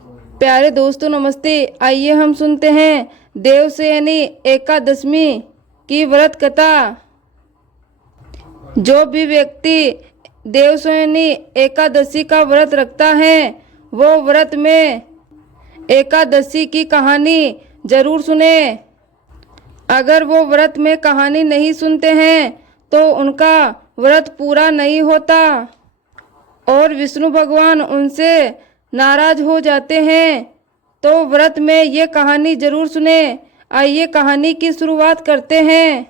प्यारे दोस्तों नमस्ते। आइए हम सुनते हैं देवशयनी एकादशमी की व्रत कथा। जो भी व्यक्ति देवशयनी एकादशी का व्रत रखता है वो व्रत में एकादशी की कहानी जरूर सुने। अगर वो व्रत में कहानी नहीं सुनते हैं तो उनका व्रत पूरा नहीं होता और विष्णु भगवान उनसे नाराज हो जाते हैं। तो व्रत में ये कहानी जरूर सुने। आइए कहानी की शुरुआत करते हैं।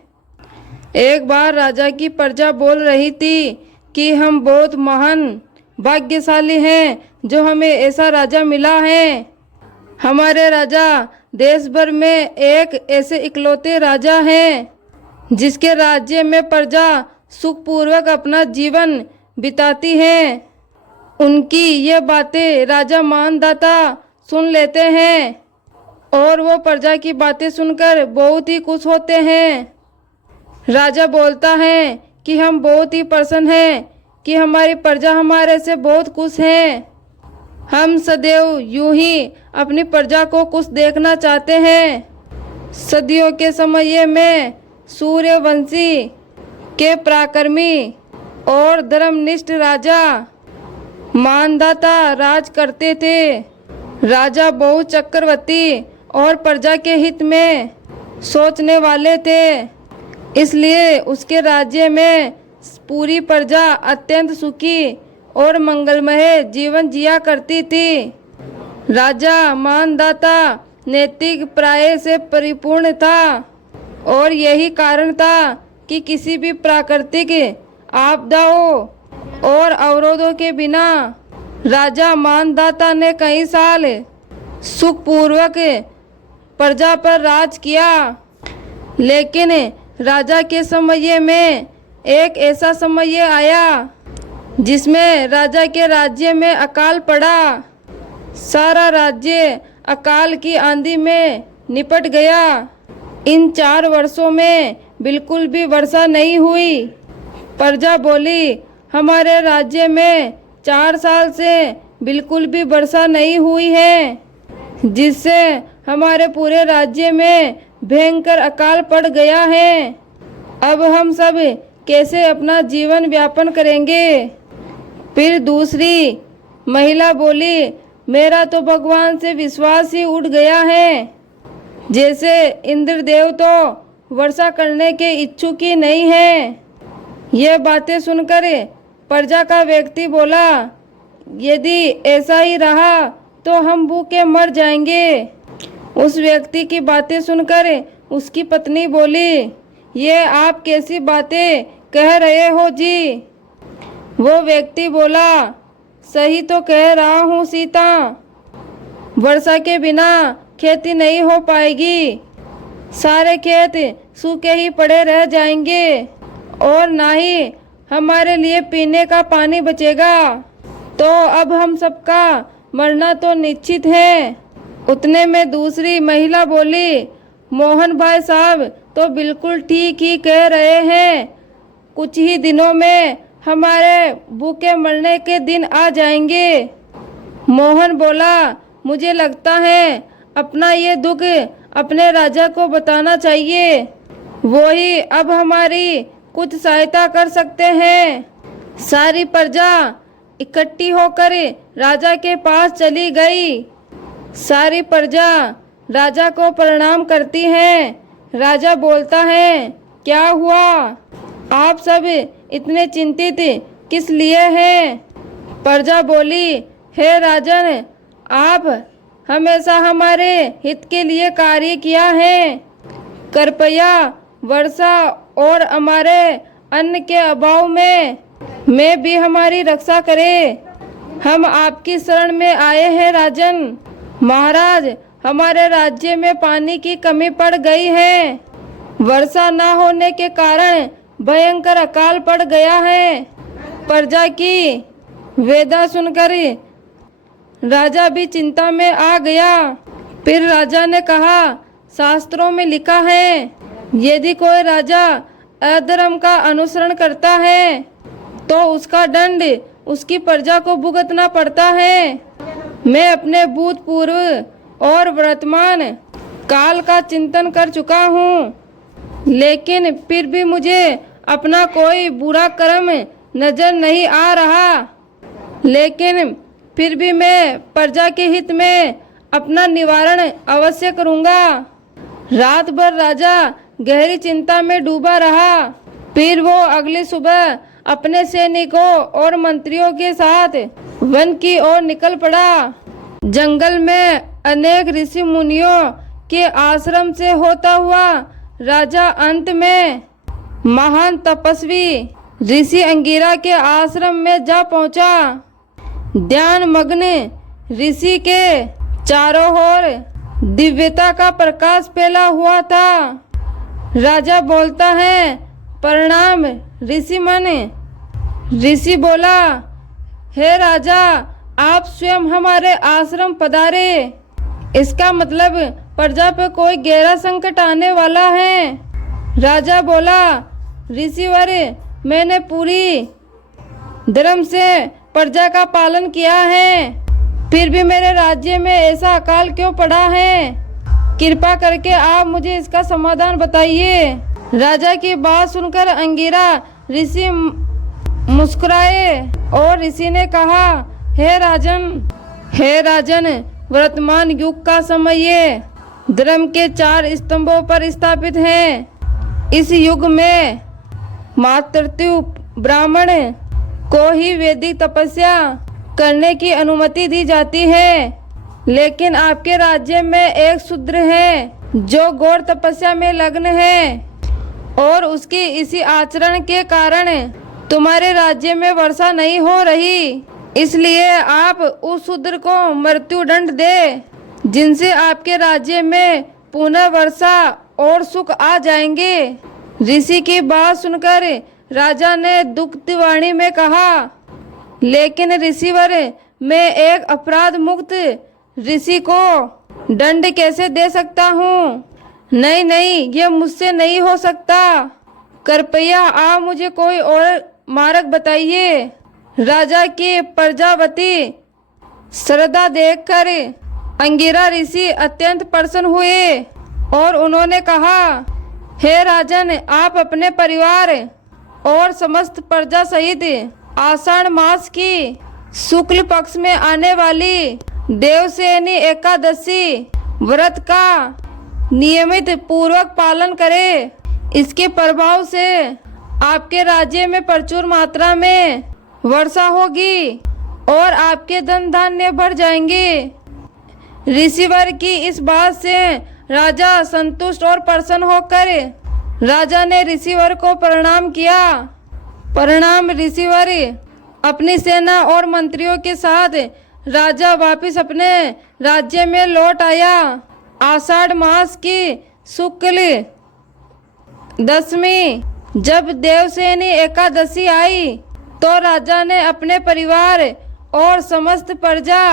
एक बार राजा की प्रजा बोल रही थी कि हम बहुत महान भाग्यशाली हैं जो हमें ऐसा राजा मिला है। हमारे राजा देश भर में एक ऐसे इकलौते राजा हैं जिसके राज्य में प्रजा सुखपूर्वक अपना जीवन बिताती है। उनकी ये बातें राजा मानदाता सुन लेते हैं और वो प्रजा की बातें सुनकर बहुत ही खुश होते हैं। राजा बोलता है कि हम बहुत ही प्रसन्न हैं कि हमारी प्रजा हमारे से बहुत खुश है। हम सदैव यूं ही अपनी प्रजा को खुश देखना चाहते हैं। सदियों के समय में सूर्यवंशी के पराक्रमी और धर्मनिष्ठ राजा मानदाता राज करते थे। राजा बहुत चक्रवर्ती और प्रजा के हित में सोचने वाले थे, इसलिए उसके राज्य में पूरी प्रजा अत्यंत सुखी और मंगलमय जीवन जिया करती थी। राजा मानदाता नैतिक प्राय से परिपूर्ण था और यही कारण था कि किसी भी प्राकृतिक आपदाओं और अवरोधों के बिना राजा मानदाता ने कई साल सुखपूर्वक प्रजा पर राज किया। लेकिन राजा के समय में एक ऐसा समय आया जिसमें राजा के राज्य में अकाल पड़ा। सारा राज्य अकाल की आंधी में निपट गया। इन 4 वर्षों में बिल्कुल भी वर्षा नहीं हुई। प्रजा बोली, हमारे राज्य में 4 साल से बिल्कुल भी वर्षा नहीं हुई है, जिससे हमारे पूरे राज्य में भयंकर अकाल पड़ गया है। अब हम सब कैसे अपना जीवन यापन करेंगे। फिर दूसरी महिला बोली, मेरा तो भगवान से विश्वास ही उठ गया है। जैसे इंद्रदेव तो वर्षा करने के इच्छुक ही नहीं है। ये बातें सुनकर प्रजा का व्यक्ति बोला, यदि ऐसा ही रहा तो हम भूखे मर जाएंगे। उस व्यक्ति की बातें सुनकर उसकी पत्नी बोली, ये आप कैसी बातें कह रहे हो जी। वो व्यक्ति बोला, सही तो कह रहा हूँ सीता, वर्षा के बिना खेती नहीं हो पाएगी। सारे खेत सूखे ही पड़े रह जाएंगे और ना ही हमारे लिए पीने का पानी बचेगा। तो अब हम सबका मरना तो निश्चित है। उतने में दूसरी महिला बोली, मोहन भाई साहब तो बिल्कुल ठीक ही कह रहे हैं। कुछ ही दिनों में हमारे भूखे मरने के दिन आ जाएंगे। मोहन बोला, मुझे लगता है अपना ये दुख अपने राजा को बताना चाहिए, वो ही अब हमारी कुछ सहायता कर सकते हैं। सारी प्रजा इकट्ठी होकर राजा के पास चली गई। सारी प्रजा राजा को प्रणाम करती है। राजा बोलता है, क्या हुआ, आप सब इतने चिंतित किस लिए हैं। प्रजा बोली, हे राजन, आप हमेशा हमारे हित के लिए कार्य किया है। कृपया वर्षा और हमारे अन्न के अभाव में भी हमारी रक्षा करें। हम आपकी शरण में आए हैं राजन। महाराज, हमारे राज्य में पानी की कमी पड़ गई है। वर्षा न होने के कारण भयंकर अकाल पड़ गया है। प्रजा की वेदना सुनकर राजा भी चिंता में आ गया। फिर राजा ने कहा, शास्त्रों में लिखा है, यदि कोई राजा अधर्म का अनुसरण करता है तो उसका दंड उसकी प्रजा को भुगतना पड़ता है। मैं अपने भूतपूर्व और वर्तमान काल का चिंतन कर चुका हूँ, लेकिन फिर भी मुझे अपना कोई बुरा कर्म नजर नहीं आ रहा। लेकिन फिर भी मैं प्रजा के हित में अपना निवारण अवश्य करूँगा। रात भर राजा गहरी चिंता में डूबा रहा। फिर वो अगली सुबह अपने सैनिकों और मंत्रियों के साथ वन की ओर निकल पड़ा। जंगल में अनेक ऋषि मुनियों के आश्रम से होता हुआ राजा अंत में महान तपस्वी ऋषि अंगिरा के आश्रम में जा पहुंचा। ध्यान मग्न ऋषि के चारों ओर दिव्यता का प्रकाश फैला हुआ था। राजा बोलता है, प्रणाम ऋषि मन। ऋषि बोला, हे राजा, आप स्वयं हमारे आश्रम पधारे। इसका मतलब प्रजा पर कोई गहरा संकट आने वाला है। राजा बोला, ऋषिवर, मैंने पूरी धर्म से प्रजा का पालन किया है, फिर भी मेरे राज्य में ऐसा अकाल क्यों पड़ा है? कृपा करके आप मुझे इसका समाधान बताइए। राजा की बात सुनकर अंगिरा ऋषि मुस्कुराए और ऋषि ने कहा, हे राजन, वर्तमान युग का समय ये धर्म के 4 स्तंभों पर स्थापित है। इस युग में मातृत्व ब्राह्मण को ही वैदिक तपस्या करने की अनुमति दी जाती है, लेकिन आपके राज्य में एक शूद्र है जो घोर तपस्या में लग्न है और उसकी इसी आचरण के कारण तुम्हारे राज्य में वर्षा नहीं हो रही। इसलिए आप उस शूद्र को मृत्यु दंड दे, जिनसे आपके राज्य में पुनः वर्षा और सुख आ जाएंगे। ऋषि की बात सुनकर राजा ने दुखती वाणी में कहा, लेकिन ऋषिवर, मैं एक अपराध मुक्त ऋषि को दंड कैसे दे सकता हूँ? नहीं, यह मुझसे नहीं हो सकता। कृपया आप मुझे कोई और मार्ग बताइए। राजा की प्रजावती श्रद्धा देखकर अंगिरा ऋषि अत्यंत प्रसन्न हुए और उन्होंने कहा, हे राजन, आप अपने परिवार और समस्त प्रजा सहित आषाढ़ मास की शुक्ल पक्ष में आने वाली देवसेनी एकादशी व्रत का नियमित पूर्वक पालन करें। इसके प्रभाव से आपके राज्य में प्रचुर मात्रा में वर्षा होगी और आपके धन धान्य भर जाएंगे। ऋषिवर की इस बात से राजा संतुष्ट और प्रसन्न होकर राजा ने ऋषिवर को प्रणाम किया। प्रणाम ऋषिवर। अपनी सेना और मंत्रियों के साथ राजा वापस अपने राज्य में लौट आया। आषाढ़ मास की शुक्ल दशमी जब देवसेनी एकादशी आई तो राजा ने अपने परिवार और समस्त प्रजा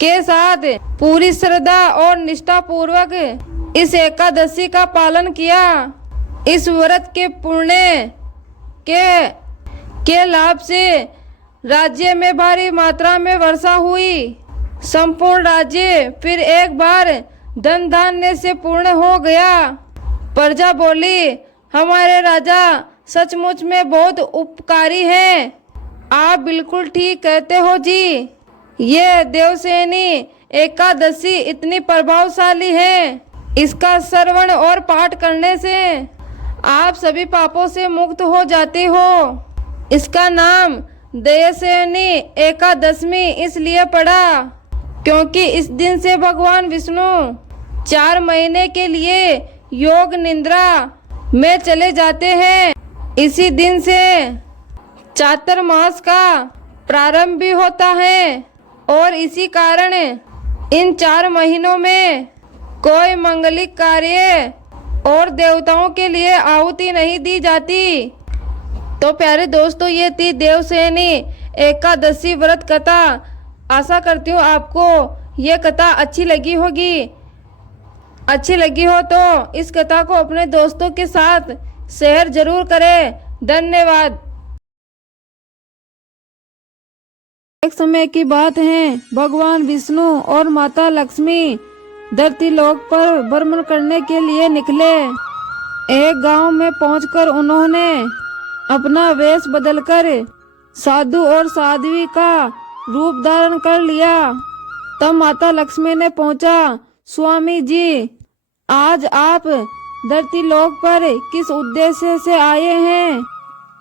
के साथ पूरी श्रद्धा और निष्ठा पूर्वक इस एकादशी का पालन किया। इस व्रत के पुण्य के लाभ से राज्य में भारी मात्रा में वर्षा हुई। संपूर्ण राज्य फिर एक बार धन धान्य से पूर्ण हो गया। प्रजा बोली, हमारे राजा सचमुच में बहुत उपकारी हैं। आप बिल्कुल ठीक कहते हो जी। ये देवसेनी एकादशी इतनी प्रभावशाली है, इसका श्रवण और पाठ करने से आप सभी पापों से मुक्त हो जाते हो। इसका नाम देवसेनी एकादशी इसलिए पड़ा क्योंकि इस दिन से भगवान विष्णु 4 महीने के लिए योग निद्रा में चले जाते हैं। इसी दिन से चातुर्मास का प्रारंभ भी होता है और इसी कारण इन 4 महीनों में कोई मंगलिक कार्य और देवताओं के लिए आहुति नहीं दी जाती। तो प्यारे दोस्तों, ये थी देवसेनी एकादशी व्रत कथा। आशा करती हूँ आपको ये कथा अच्छी लगी होगी। अच्छी लगी हो तो इस कथा को अपने दोस्तों के साथ शेयर जरूर करें। धन्यवाद। एक समय की बात है, भगवान विष्णु और माता लक्ष्मी धरती लोक पर भ्रमण करने के लिए निकले। एक गांव में पहुंचकर उन्होंने अपना वेश बदलकर साधु और साध्वी का रूप धारण कर लिया। तब माता लक्ष्मी ने पूछा, स्वामी जी, आज आप धरती लोक पर किस उद्देश्य से आए हैं?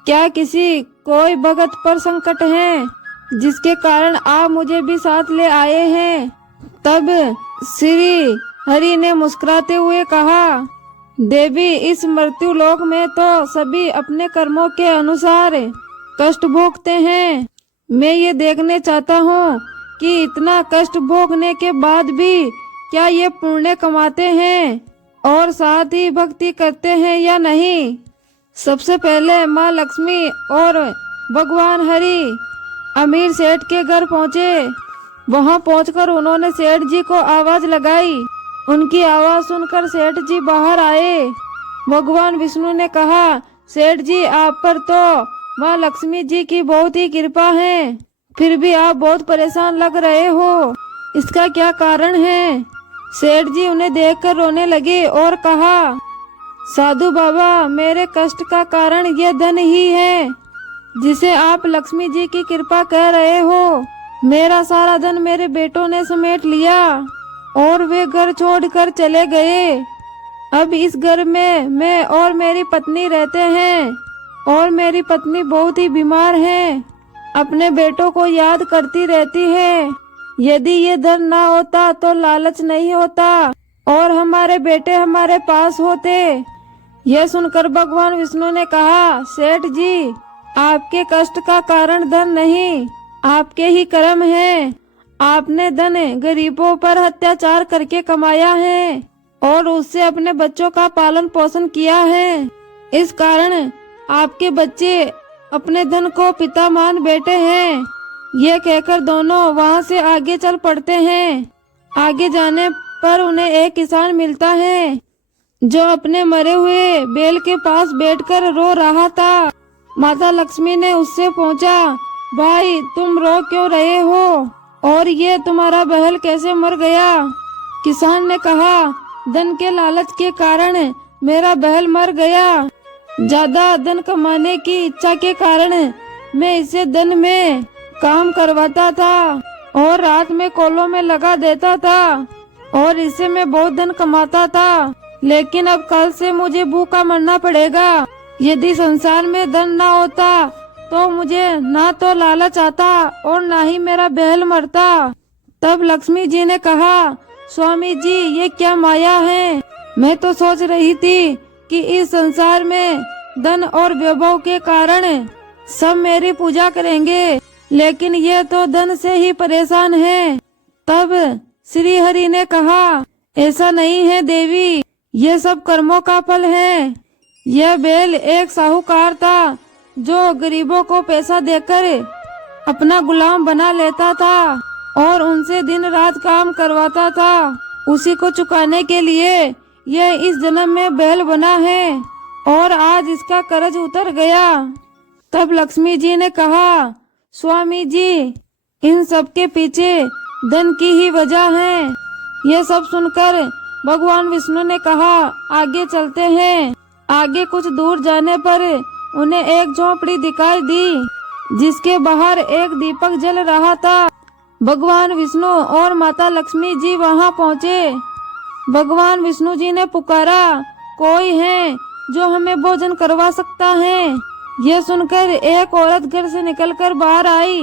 क्या किसी कोई भगत पर संकट है जिसके कारण आप मुझे भी साथ ले आए हैं? तब श्री हरि ने मुस्कुराते हुए कहा, देवी, इस मृत्यु लोक में तो सभी अपने कर्मों के अनुसार कष्ट भोगते हैं। मैं ये देखने चाहता हूँ कि इतना कष्ट भोगने के बाद भी क्या ये पुण्य कमाते हैं और साथ ही भक्ति करते हैं या नहीं। सबसे पहले माँ लक्ष्मी और भगवान हरि अमीर सेठ के घर पहुँचे। वहां पहुंचकर उन्होंने सेठ जी को आवाज लगाई। उनकी आवाज सुनकर सेठ जी बाहर आए। भगवान विष्णु ने कहा, सेठ जी, आप पर तो माँ लक्ष्मी जी की बहुत ही कृपा है, फिर भी आप बहुत परेशान लग रहे हो, इसका क्या कारण है? सेठ जी उन्हें देखकर रोने लगे और कहा, साधु बाबा, मेरे कष्ट का कारण यह धन ही है जिसे आप लक्ष्मी जी की कृपा कह रहे हो। मेरा सारा धन मेरे बेटों ने समेट लिया और वे घर छोड़कर चले गए। अब इस घर में मैं और मेरी पत्नी रहते हैं और मेरी पत्नी बहुत ही बीमार है, अपने बेटों को याद करती रहती है। यदि ये धन ना होता तो लालच नहीं होता और हमारे बेटे हमारे पास होते। यह सुनकर भगवान विष्णु ने कहा, सेठ जी, आपके कष्ट का कारण धन नहीं, आपके ही कर्म हैं। आपने धन गरीबों पर अत्याचार करके कमाया है और उससे अपने बच्चों का पालन पोषण किया है। इस कारण आपके बच्चे अपने धन को पिता मान बैठे हैं। ये कहकर दोनों वहाँ से आगे चल पड़ते हैं। आगे जाने पर उन्हें एक किसान मिलता है जो अपने मरे हुए बैल के पास बैठकर रो रहा था। माता लक्ष्मी ने उससे पूछा, भाई, तुम रो क्यों रहे हो और ये तुम्हारा बैल कैसे मर गया? किसान ने कहा, धन के लालच के कारण मेरा बैल मर गया। ज्यादा धन कमाने की इच्छा के कारण मैं इसे धन में काम करवाता था और रात में कोलों में लगा देता था और इससे मैं बहुत धन कमाता था, लेकिन अब कल से मुझे भूखा मरना पड़ेगा। यदि संसार में धन ना होता तो मुझे ना तो लालच आता और ना ही मेरा बैल मरता। तब लक्ष्मी जी ने कहा, स्वामी जी, ये क्या माया है? मैं तो सोच रही थी कि इस संसार में धन और वैभव के कारण सब मेरी पूजा करेंगे, लेकिन ये तो धन से ही परेशान है। तब श्री हरि ने कहा, ऐसा नहीं है देवी, ये सब कर्मों का फल है। यह बैल एक साहूकार था जो गरीबों को पैसा देकर अपना गुलाम बना लेता था और उनसे दिन रात काम करवाता था। उसी को चुकाने के लिए यह इस जन्म में बैल बना है और आज इसका कर्ज उतर गया। तब लक्ष्मी जी ने कहा, स्वामी जी, इन सब के पीछे धन की ही वजह है। यह सब सुनकर भगवान विष्णु ने कहा, आगे चलते हैं। आगे कुछ दूर जाने पर उन्हें एक झोपड़ी दिखाई दी जिसके बाहर एक दीपक जल रहा था। भगवान विष्णु और माता लक्ष्मी जी वहां पहुँचे। भगवान विष्णु जी ने पुकारा, कोई है जो हमें भोजन करवा सकता है? यह सुनकर एक औरत घर से निकलकर बाहर आई।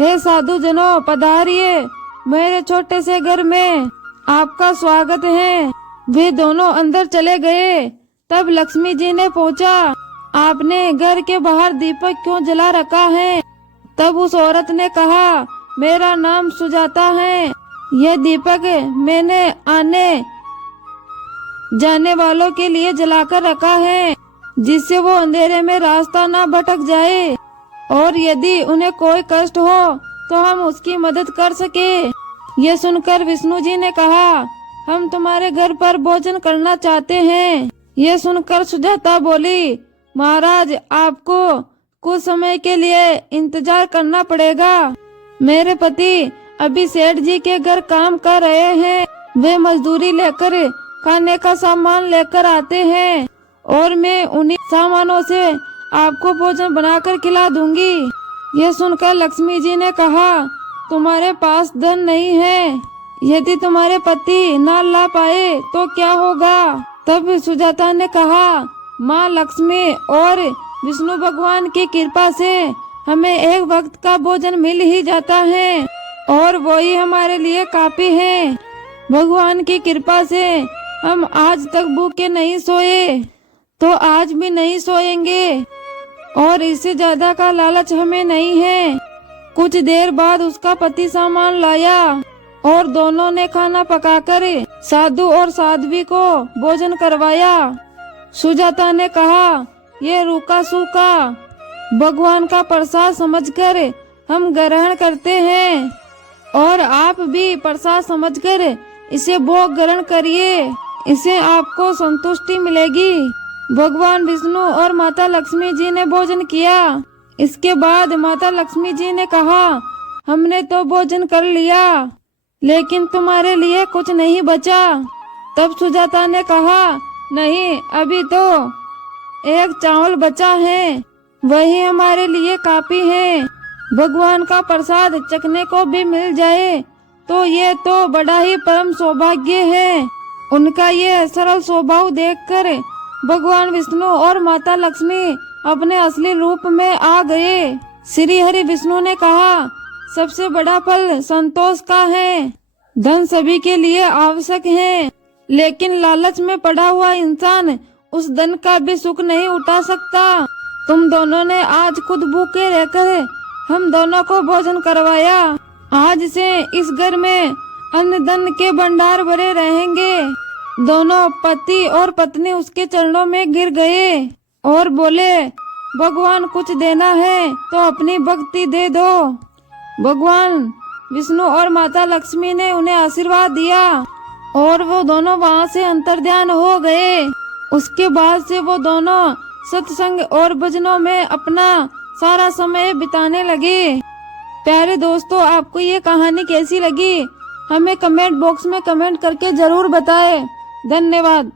हे साधु जनों, पधारिए, मेरे छोटे से घर में आपका स्वागत है। वे दोनों अंदर चले गए। तब लक्ष्मी जी ने पूछा, आपने घर के बाहर दीपक क्यों जला रखा है? तब उस औरत ने कहा, मेरा नाम सुजाता है। यह दीपक मैंने आने जाने वालों के लिए जलाकर रखा है, जिससे वो अंधेरे में रास्ता ना भटक जाए और यदि उन्हें कोई कष्ट हो तो हम उसकी मदद कर सके। यह सुनकर विष्णु जी ने कहा, हम तुम्हारे घर पर भोजन करना चाहते हैं। यह सुनकर सुजाता बोली, महाराज, आपको कुछ समय के लिए इंतजार करना पड़ेगा। मेरे पति अभी सेठ जी के घर काम कर रहे हैं। वे मजदूरी लेकर खाने का सामान लेकर आते हैं और मैं उन्हीं सामानों से आपको भोजन बनाकर खिला दूंगी। यह सुनकर लक्ष्मी जी ने कहा, तुम्हारे पास धन नहीं है, यदि तुम्हारे पति न ला पाए तो क्या होगा? तब सुजाता ने कहा, माँ लक्ष्मी और विष्णु भगवान की कृपा से हमें एक वक्त का भोजन मिल ही जाता है और वही हमारे लिए काफी है। भगवान की कृपा से हम आज तक भूखे नहीं सोए, तो आज भी नहीं सोएंगे और इससे ज्यादा का लालच हमें नहीं है। कुछ देर बाद उसका पति सामान लाया और दोनों ने खाना पकाकर साधु और साध्वी को भोजन करवाया। सुजाता ने कहा, ये रूखा सूखा भगवान का प्रसाद समझकर हम ग्रहण करते हैं और आप भी प्रसाद समझकर इसे भोग ग्रहण करिए, इसे आपको संतुष्टि मिलेगी। भगवान विष्णु और माता लक्ष्मी जी ने भोजन किया। इसके बाद माता लक्ष्मी जी ने कहा, हमने तो भोजन कर लिया, लेकिन तुम्हारे लिए कुछ नहीं बचा। तब सुजाता ने कहा, नहीं, अभी तो एक चावल बचा है, वही हमारे लिए काफी है। भगवान का प्रसाद चखने को भी मिल जाए तो ये तो बड़ा ही परम सौभाग्य है। उनका ये सरल स्वभाव देखकर भगवान विष्णु और माता लक्ष्मी अपने असली रूप में आ गए। श्री हरि विष्णु ने कहा, सबसे बड़ा फल संतोष का है। धन सभी के लिए आवश्यक है, लेकिन लालच में पड़ा हुआ इंसान उस धन का भी सुख नहीं उठा सकता। तुम दोनों ने आज खुद भूखे रहकर हम दोनों को भोजन करवाया। आज से इस घर में अन्न धन के भंडार भरे रहेंगे। दोनों पति और पत्नी उसके चरणों में गिर गए और बोले, भगवान कुछ देना है तो अपनी भक्ति दे दो। भगवान विष्णु और माता लक्ष्मी ने उन्हें आशीर्वाद दिया और वो दोनों वहाँ से अंतर्ध्यान हो गए। उसके बाद से वो दोनों सत्संग और भजनों में अपना सारा समय बिताने लगे। प्यारे दोस्तों, आपको ये कहानी कैसी लगी हमें कमेंट बॉक्स में कमेंट करके जरूर बताएं। धन्यवाद।